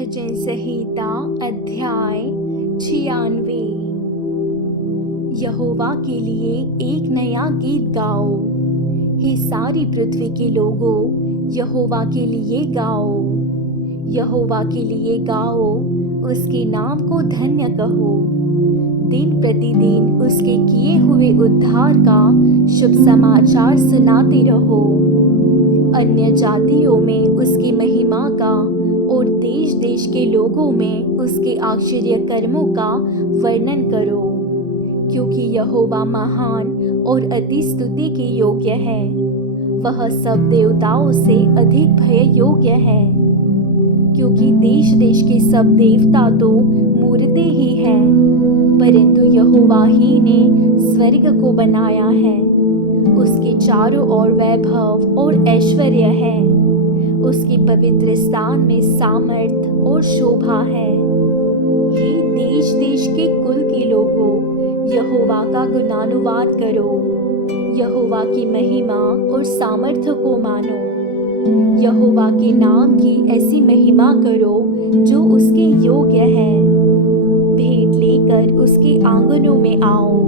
भजन संहिता अध्याय 96। यहोवा के लिए एक नया गीत गाओ। हे सारी पृथ्वी के लोगों, यहोवा के लिए गाओ। यहोवा के लिए गाओ, उसके नाम को धन्य कहो। दिन प्रतिदिन उसके किए हुए उद्धार का शुभ समाचार सुनाते रहो। अन्य जातियों में उसकी महिमा का और देश देश के लोगों में उसके आश्चर्य कर्मों का वर्णन करो, क्योंकि यहोवा महान और अति स्तुति के योग्य है। वह सब देवताओं से अधिक भय योग्य है, क्योंकि देश देश के सब देवता तो मूर्तें ही हैं, परंतु यहोवा ही ने स्वर्ग को बनाया है। उसके चारों ओर वैभव और ऐश्वर्य है। उसके पवित्र स्थान में सामर्थ और शोभा है। हे देश देश के कुल के लोगों, यहोवा का गुणानुवाद करो। यहोवा की महिमा और सामर्थ्य को मानो। यहोवा के नाम की ऐसी महिमा करो जो उसके योग्य है। भेंट लेकर उसके आंगनों में आओ।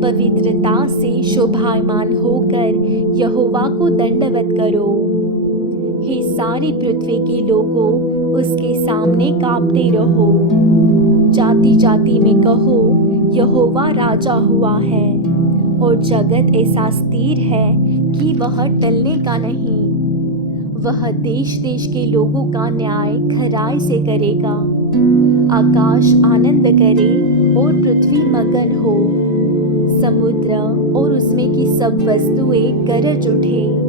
पवित्रता से शोभायमान होकर यहोवा को दंडवत करो। हे सारी पृथ्वी के लोगों, उसके सामने कांपते रहो। जाति जाति में कहो, यहोवा राजा हुआ है, और जगत ऐसा स्थिर है कि वह टलने का नहीं। वह देश देश के लोगों का न्याय खराई से करेगा। आकाश आनंद करे और पृथ्वी मगन हो। समुद्र और उसमें की सब वस्तुएं गरज उठे।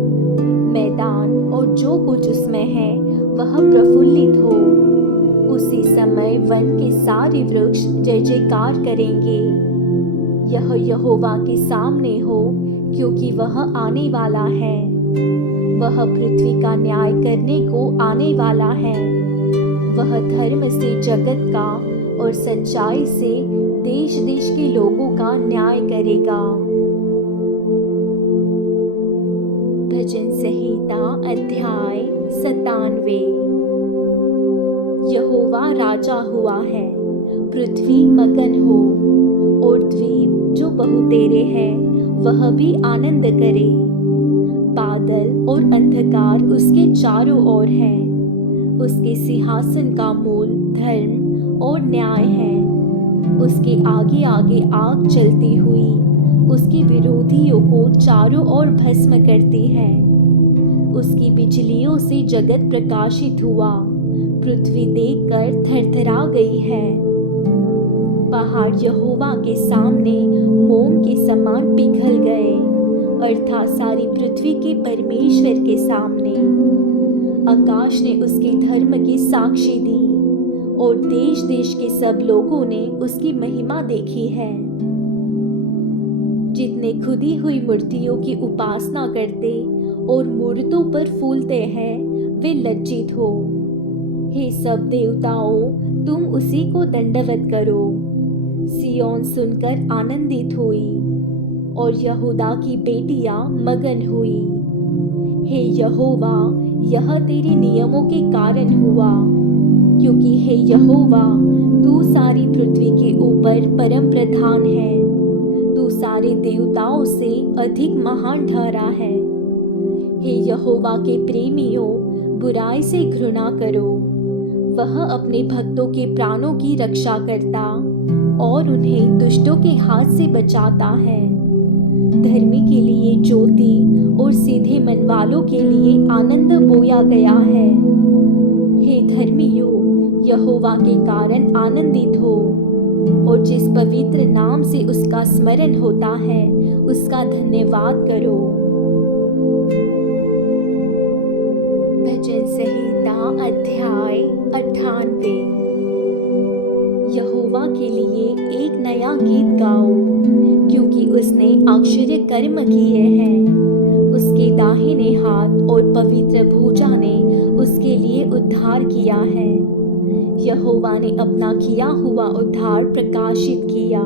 मैदान और जो कुछ उसमें है वह प्रफुल्लित हो। उसी समय वन के सारे वृक्ष जय जयकार करेंगे। यह यहोवा के सामने हो, क्योंकि वह आने वाला है। वह पृथ्वी का न्याय करने को आने वाला है। वह धर्म से जगत का और सच्चाई से देश देश के लोगों का न्याय करेगा। भजन संहिता अध्याय 97। यहोवा राजा हुआ है, पृथ्वी मगन हो, और द्वीप जो बहुतेरे हैं वह भी आनंद करे। बादल और अंधकार उसके चारों ओर है। उसके सिंहासन का मूल धर्म और न्याय है। उसके आगे आगे आग चलती हुई उसके विरोधियों को चारों ओर भस्म करती है। उसकी बिजलियों से जगत प्रकाशित हुआ। पृथ्वी देखकर थरथरा गई है। पहाड़ यहोवा के सामने मोम के समान पिघल गए, अर्थात सारी पृथ्वी के परमेश्वर के सामने। आकाश ने उसके धर्म की साक्षी दी, और देश देश के सब लोगों ने उसकी महिमा देखी है। जितने खुदी हुई मूर्तियों की उपासना करते और मूर्तों पर फूलते हैं, वे लज्जित हो। हे सब देवताओं, तुम उसी को दंडवत करो। सिय्योन सुनकर आनंदित हुई, और यहूदा की बेटियां मगन हुई। हे यहोवा, यह तेरे नियमों के कारण हुआ, क्योंकि हे यहोवा, तू सारी पृथ्वी के ऊपर परम प्रधान है। तू सारे देवताओं से अधिक महान ठहरा है। हे यहोवा के प्रेमियों, बुराई से घृणा करो। वह अपने भक्तों के प्राणों की रक्षा करता और उन्हें दुष्टों के हाथ से बचाता है। धर्मी के लिए ज्योति और सीधे मन वालों के लिए आनंद बोया गया है। हे धर्मियों, यहोवा के कारण आनंदित हो, और जिस पवित्र नाम से उसका स्मरण होता है उसका धन्यवाद करो। भजन संहिता अध्याय 98। यहोवा के लिए एक नया गीत गाओ, क्योंकि उसने आश्चर्य कर्म किए हैं। उसके दाहिने हाथ और पवित्र भुजा ने उसके लिए उद्धार किया है। यहोवा ने अपना किया हुआ उद्धार प्रकाशित किया।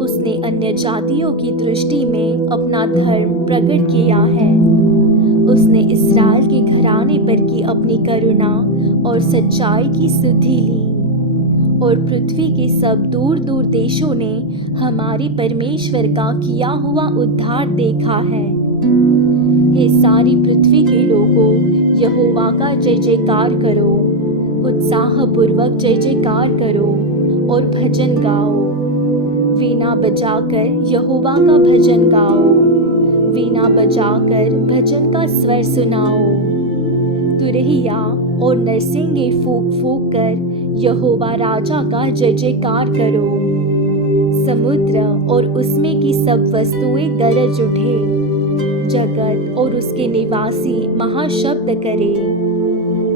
उसने अन्य जातियों की दृष्टि में अपना धर्म प्रकट किया है। उसने इस्राएल के घराने पर की अपनी करुणा और सच्चाई की सुधि ली, और पृथ्वी के सब दूर दूर देशों ने हमारे परमेश्वर का किया हुआ उद्धार देखा है। हे सारी पृथ्वी के लोगों, यहोवा का जय जयकार करो, उत्साहपूर्वक जय जयकार करो और भजन गाओ। वीणा बजाकर यहोवा का भजन गाओ, वीणा बजाकर भजन का स्वर सुनाओ। तुरहिया और नरसिंगे फूंक फूंक कर यहोवा राजा का जय जयकार करो। समुद्र और उसमें की सब वस्तुएं गरज उठे, जगत और उसके निवासी महाशब्द करे।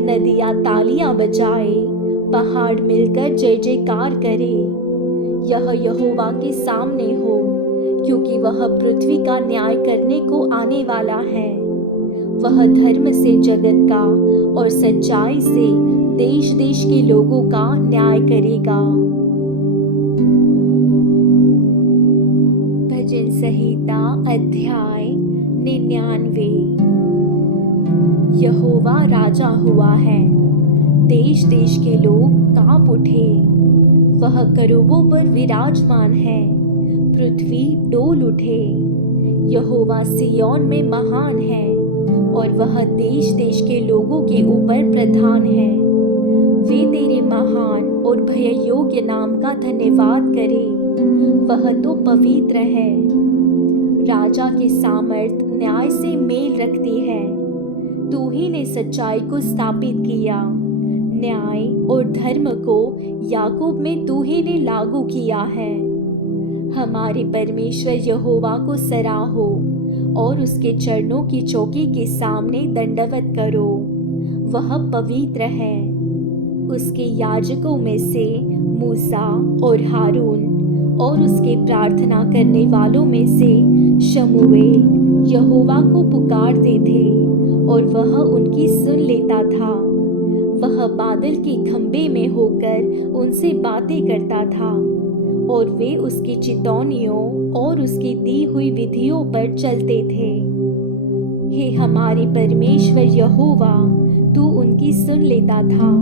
नदियां तालियां बजाए, पहाड़ मिलकर जय जयकार करे। यह यहोवा के सामने हो, क्योंकि वह पृथ्वी का न्याय करने को आने वाला है। वह धर्म से जगत का और सच्चाई से देश देश के लोगों का न्याय करेगा। भजन संहिता अध्याय 99। यहोवा राजा हुआ है, देश देश के लोग कांप उठे। वह करूबों पर विराजमान है, पृथ्वी डोल उठे। यहोवा सिय्योन में महान है, और वह देश देश के लोगों के ऊपर प्रधान है। वे तेरे महान और भययोग्य नाम का धन्यवाद करें, वह तो पवित्र है। राजा की सामर्थ न्याय से मेल रखती है। तू ही ने सच्चाई को स्थापित किया, न्याय और धर्म को याकूब में तू ही ने लागू किया है। हमारे परमेश्वर यहोवा को सराहो और उसके चरणों की चौकी के सामने दंडवत करो। वह पवित्र है। उसके याजकों में से मूसा और हारून और उसके प्रार्थना करने वालों में से शमूएल यहोवा को पुकारते थे, और वह उनकी सुन लेता था। वह बादल के खंभे में होकर उनसे बातें करता था, और वे उसकी चितौनियों और उसकी दी हुई विधियों पर चलते थे। हे हमारे परमेश्वर यहोवा, तू उनकी सुन लेता था।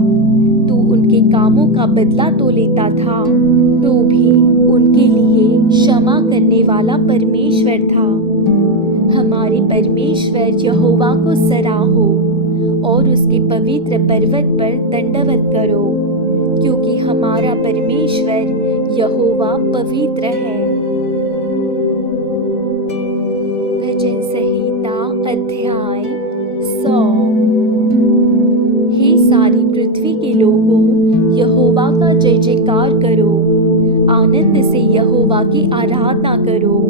तू उनके कामों का बदला तो लेता था, तो भी उनके लिए क्षमा करने वाला परमेश्वर था। हमारे परमेश्वर यहोवा को सराहो और उसके पवित्र पर्वत पर दंडवत करो, क्योंकि हमारा परमेश्वर यहोवा पवित्र है। भजन संहिता अध्याय 100। हे सारी पृथ्वी के लोगों, यहोवा का जय जयकार करो, आनंद से यहोवा की आराधना करो।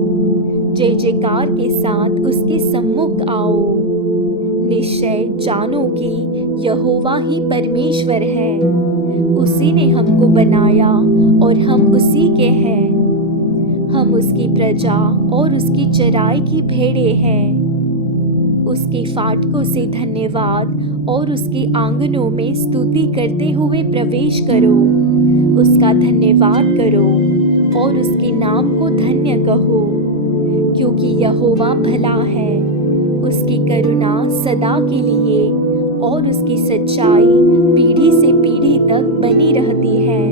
जय जयकार के साथ उसके सम्मुख आओ। निश्चय जानो कि यहोवा ही परमेश्वर है। उसी ने हमको बनाया और हम उसी के हैं। हम उसकी प्रजा और उसकी चराई की भेड़ें हैं। उसके फाटकों से धन्यवाद और उसके आंगनों में स्तुति करते हुए प्रवेश करो। उसका धन्यवाद करो और उसके नाम को धन्य कहो, क्योंकि यहोवा भला है। उसकी करुणा सदा के लिए और उसकी सच्चाई पीढ़ी से पीढ़ी तक बनी रहती है।